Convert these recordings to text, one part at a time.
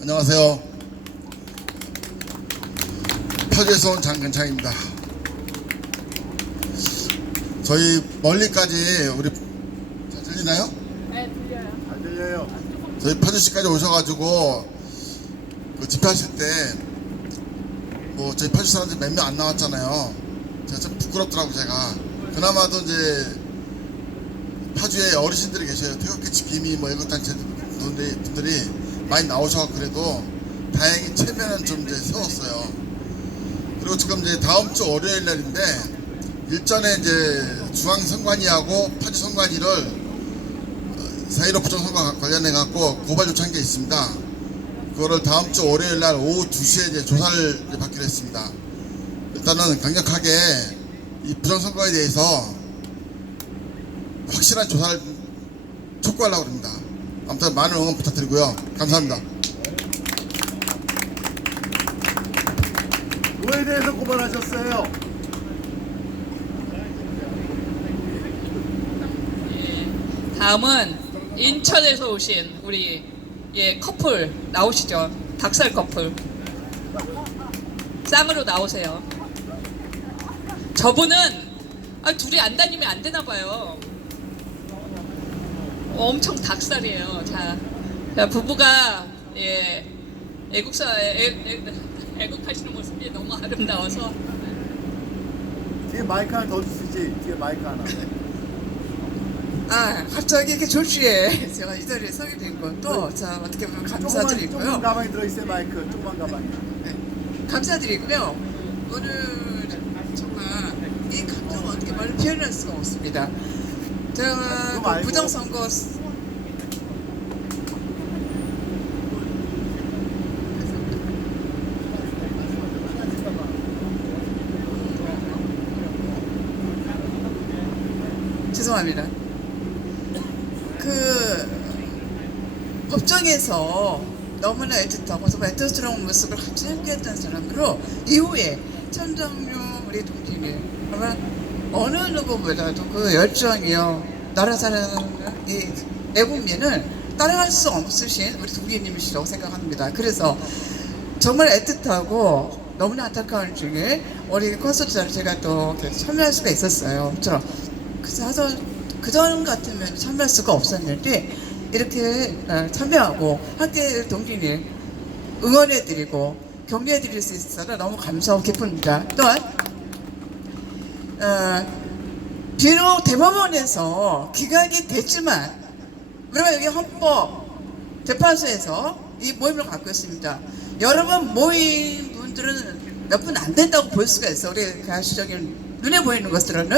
안녕하세요. 파주에서 온 장근창입니다. 저희 멀리까지 우리 잘 들리나요? 네, 들려요. 잘 들려요. 저희 파주시까지 오셔가지고 그 집회하실 때 뭐 저희 파주 사람들 몇 명 안 나왔잖아요. 제가 좀 부끄럽더라고 제가. 그나마도 이제 파주에 어르신들이 계셔요. 태극기 지킴이 뭐 애국단체 분들이, 분들이 많이 나오셔서 그래도 다행히 체면은 좀 이제 세웠어요. 그리고 지금 이제 다음 주 월요일 날인데 일전에 이제 중앙 선관위하고 파주 선관위를 4.15 부정 선거 관련해 갖고 고발 요청한 게 있습니다. 그거를 다음 주 월요일 날 오후 2시에 이제 조사를 받기로 했습니다. 일단은 강력하게 이 부정 선거에 대해서 확실한 조사를 촉구하려고 합니다. 아무튼 많은 응원 부탁드리고요. 감사합니다. 뭐에 대해서 고발하셨어요? 다음은 인천에서 오신 우리 예 커플 나오시죠. 닭살 커플. 쌍으로 나오세요. 저분은 아, 둘이 안 다니면 안 되나 봐요. 엄청 닭살이에요. 자, 자 부부가 예 애국사 애, 애, 애국하시는 모습이 너무 아름다워서 뒤에 마이크 하나 더 주시지. 뒤에 마이크 하나. 아, 갑자기 이렇게 조주에 제가 이 자리에 서게 된 것도 자 어떻게 보면 감사드리고요. 조그만 가방에 들어있어요 마이크. 조그만 가방에. 네, 감사드리고요. 오늘 정말 이 감정을 어떻게 말로 표현할 수가 없습니다. 그거 그. 부정선거 스- 죄송합니다. 그 법정에서 너무나 애틋하고 정말 애틋스러운 모습을 같이 함께했던 사람으로 이후에 천정유 우리 동지는 아마 어느 누구보다도 그 열정이요 나라 사랑하는 이 애국민을 따라갈 수 없으신 우리 동지님이시라고 생각합니다. 그래서 정말 애틋하고 너무나 안타까운 중에 우리 콘서트를 제가 또 참여할 수가 있었어요. 저 그래서 그전 같으면 참여할 수가 없었는데 이렇게 어, 참여하고 함께 동진이 응원해드리고 격려해드릴 수 있어서 너무 감사하고 기쁩니다. 또한 어, 비록 대법원에서 기각이 됐지만 우리가 여기 헌법 재판소에서 이 모임을 갖고 있습니다. 여러분 모인 분들은 몇 분 안 된다고 볼 수가 있어. 우리 가시적인 눈에 보이는 것들은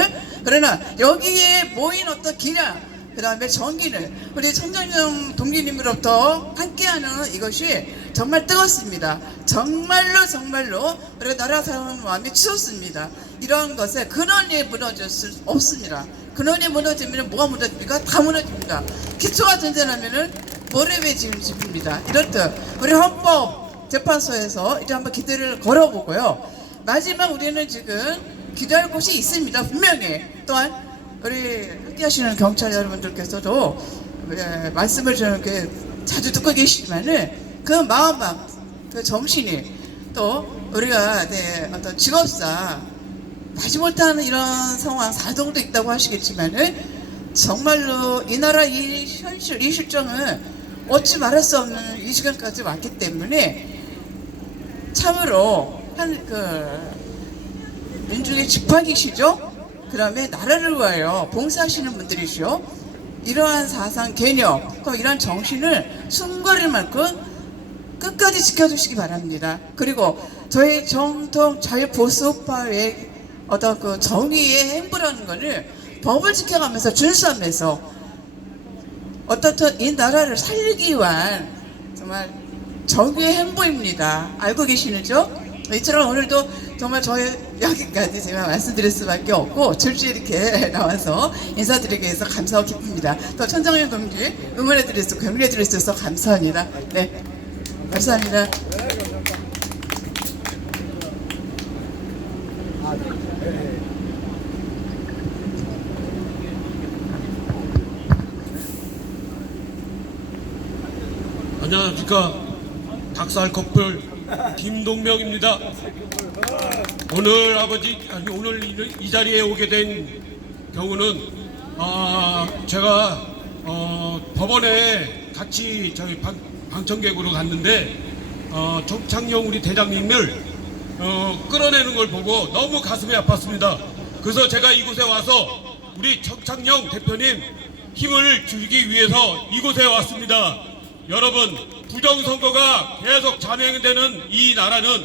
그러나 여기에 모인 어떤 기량 그 다음에 정기는 우리 천정영 동기님으로부터 함께하는 이것이 정말 뜨겁습니다. 정말로 정말로 우리가 나라 사랑하는 마음이 추웠습니다. 이러한 것에 근원이 무너질 수 없습니다. 근원이 무너지면 뭐가 무너집니까? 다 무너집니다. 기초가 든든하면은 모래왜 지금 짚습니다. 이렇듯 우리 헌법 재판소에서 이제 한번 기대를 걸어보고요. 마지막 우리는 지금 기대할 곳이 있습니다. 분명히 또한 우리 함께하시는 경찰 여러분들께서도 예, 말씀을 저렇게 자주 듣고 계시지만은 그 마음만 그 정신이 또 우리가 네, 어떤 직업상 나지 못하는 이런 상황 사정도 있다고 하시겠지만은 정말로 이 나라 이 현실 이 실정은 어찌 말할 수 없는 이 시간까지 왔기 때문에 참으로 한 그 민중의 직파기시죠. 그다음에 나라를 위하여 봉사하시는 분들이시죠. 이러한 사상 개념, 그 이러한 정신을 숨거릴 만큼 끝까지 지켜주시기 바랍니다. 그리고 저희 정통 자유보수파의 어떤 그 정의의 행보라는 것을 법을 지켜가면서 준수하면서 어떻든 이 나라를 살리기 위한 정말 정의의 행보입니다. 알고 계시는죠? 이처럼 오늘도 정말 저희 여기까지 제가 말씀드릴 수밖에 없고 줄지 이렇게 나와서 인사드리기 위해서 감사하고 기쁩니다. 또 천정현 동지 응원해 드릴 수, 격려해 드릴 수 있어서 감사합니다. 네, 감사합니다. 안녕하십니까 닭살 커플 김동명입니다. 오늘 아버지 아니 오늘 이, 이 자리에 오게 된 경우는 아 제가 어, 법원에 같이 저희 방, 방청객으로 갔는데 어, 정창용 우리 대장님을 어, 끌어내는 걸 보고 너무 가슴이 아팠습니다. 그래서 제가 이곳에 와서 우리 정창용 대표님 힘을 주기 위해서 이곳에 왔습니다. 여러분 부정선거가 계속 잔행되는 이 나라는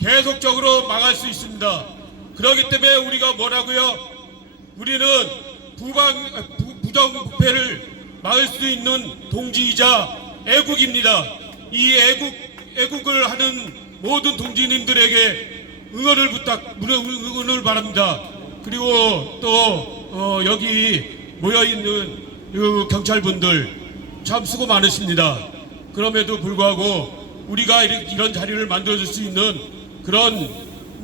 계속적으로 망할 수 있습니다. 그렇기 때문에 우리가 뭐라고요? 우리는 부방 부, 부정부패를 막을 수 있는 동지이자 애국입니다. 이 애국 애국을 하는 모든 동지님들에게 응원을 부탁 응원을 바랍니다. 그리고 또 어, 여기 모여 있는 그 경찰분들 참 수고 많으십니다. 그럼에도 불구하고 우리가 이런, 이런 자리를 만들어줄 수 있는 그런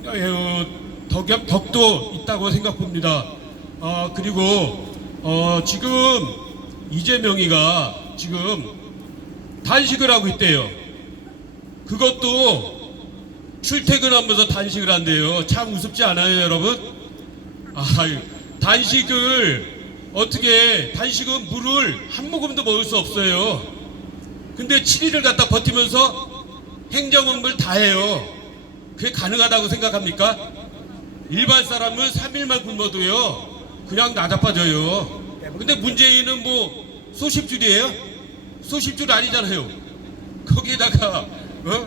어, 덕, 덕도 있다고 생각합니다. 아, 그리고 어, 지금 이재명이가 지금 단식을 하고 있대요. 그것도 출퇴근하면서 단식을 한대요. 참 우습지 않아요, 여러분? 아, 단식을 어떻게 단식은 물을 한 모금도 먹을 수 없어요. 근데 7일을 갖다 버티면서 행정업무를 다 해요. 그게 가능하다고 생각합니까? 일반 사람은 3일만 굶어도요. 그냥 나자빠져요. 근데 문재인은 뭐 소십줄이에요? 소십줄 아니잖아요. 거기에다가 어?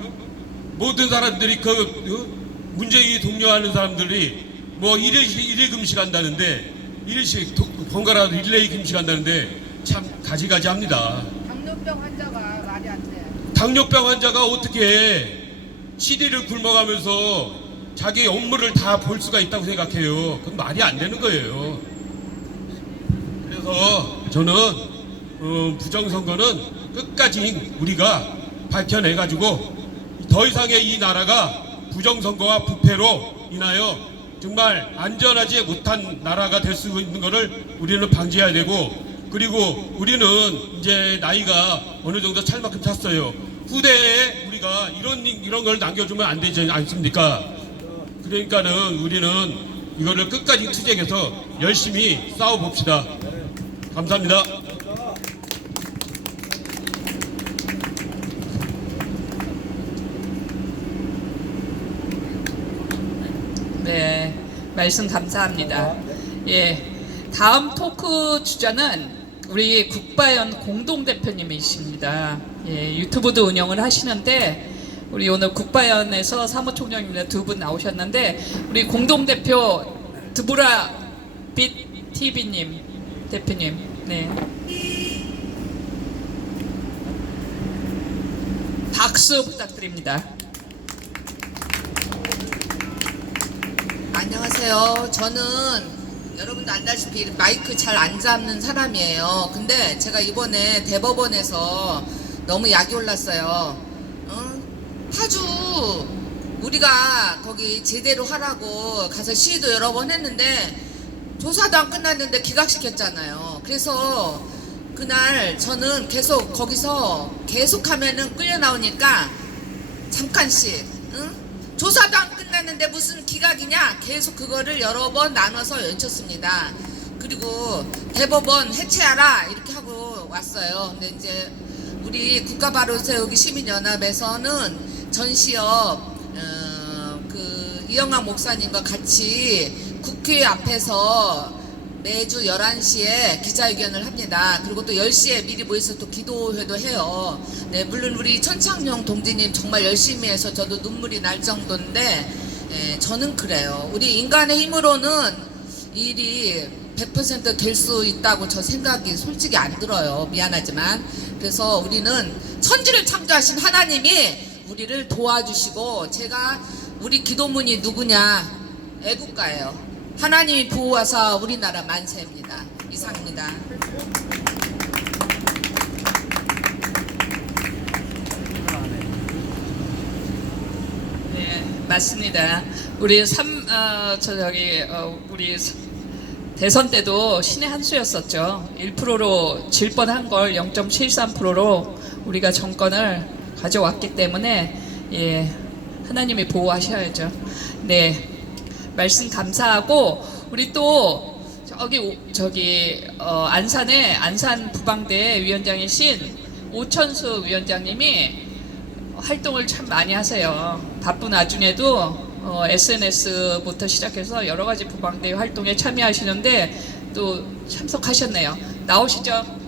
모든 사람들이 그 어? 문재인이 독려하는 사람들이 뭐 일일씩 일일 금식한다는데 일일씩 도- 번갈아 일레이 금식한다는데 참 가지가지합니다. 당뇨병 환자가 말이 안 돼. 당뇨병 환자가 어떻게 7일을 굶어가면서 자기 업무를 다 볼 수가 있다고 생각해요. 그건 말이 안 되는 거예요. 그래서 저는 어, 부정선거는 끝까지 우리가 밝혀내가지고 더 이상의 이 나라가 부정선거와 부패로 인하여 정말 안전하지 못한 나라가 될 수 있는 것을 우리는 방지해야 되고 그리고 우리는 이제 나이가 어느 정도 찰만큼 찼어요. 후대에 우리가 이런 이런 걸 남겨주면 안 되지 않습니까? 그러니까는 우리는 이거를 끝까지 투쟁해서 열심히 싸워 봅시다. 감사합니다. 네, 말씀 감사합니다. 예, 다음 토크 주자는 우리 국바연 공동대표님이십니다. 예, 유튜브도 운영을 하시는데 우리 오늘 국바연에서 사무총장님들 두분 나오셨는데 우리 공동대표 드브라 빛 TV님 대표님, 네. 박수 부탁드립니다. 안녕하세요. 저는 여러분도 안다시피 마이크 잘 안 잡는 사람이에요. 근데 제가 이번에 대법원에서 너무 약이 올랐어요. 응? 파주 우리가 거기 제대로 하라고 가서 시위도 여러 번 했는데 조사도 안 끝났는데 기각시켰잖아요. 그래서 그날 저는 계속 거기서 계속 하면은 끌려 나오니까 잠깐씩 응? 조사도 안 끝났는데 무슨 기각이냐? 계속 그거를 여러 번 나눠서 외쳤습니다. 그리고 대법원 해체하라 이렇게 하고 왔어요. 근데 이제 우리 국가바로 세우기 시민연합에서는 전시업 어, 그 이영학 목사님과 같이 국회 앞에서 매주 11시에 기자회견을 합니다. 그리고 또 10시에 미리 모여서 또 기도회도 해요. 네, 물론 우리 천창용 동지님 정말 열심히 해서 저도 눈물이 날 정도인데, 예, 저는 그래요. 우리 인간의 힘으로는 일이 100%될 수 있다고 저 생각이 솔직히 안 들어요. 미안하지만. 그래서 우리는 천지를 창조하신 하나님이 우리를 도와주시고, 제가 우리 기도문이 누구냐? 애국가예요. 하나님이 보호하사 우리나라 만세입니다. 이상입니다. 네, 맞습니다. 우리 삼, 어, 저 저기 어, 우리 서- 대선 때도 신의 한 수였었죠. 1%로 질 뻔한 걸 0.73%로 우리가 정권을 가져왔기 때문에 예 하나님이 보호하셔야죠. 네 말씀 감사하고 우리 또 저기 오- 저기 어, 안산에 안산 부방대 위원장이신 오천수 위원장님이 활동을 참 많이 하세요. 바쁜 와중에도 어, SNS부터 시작해서 여러 가지 부방대 활동에 참여하시는데 또 참석하셨네요. 나오시죠.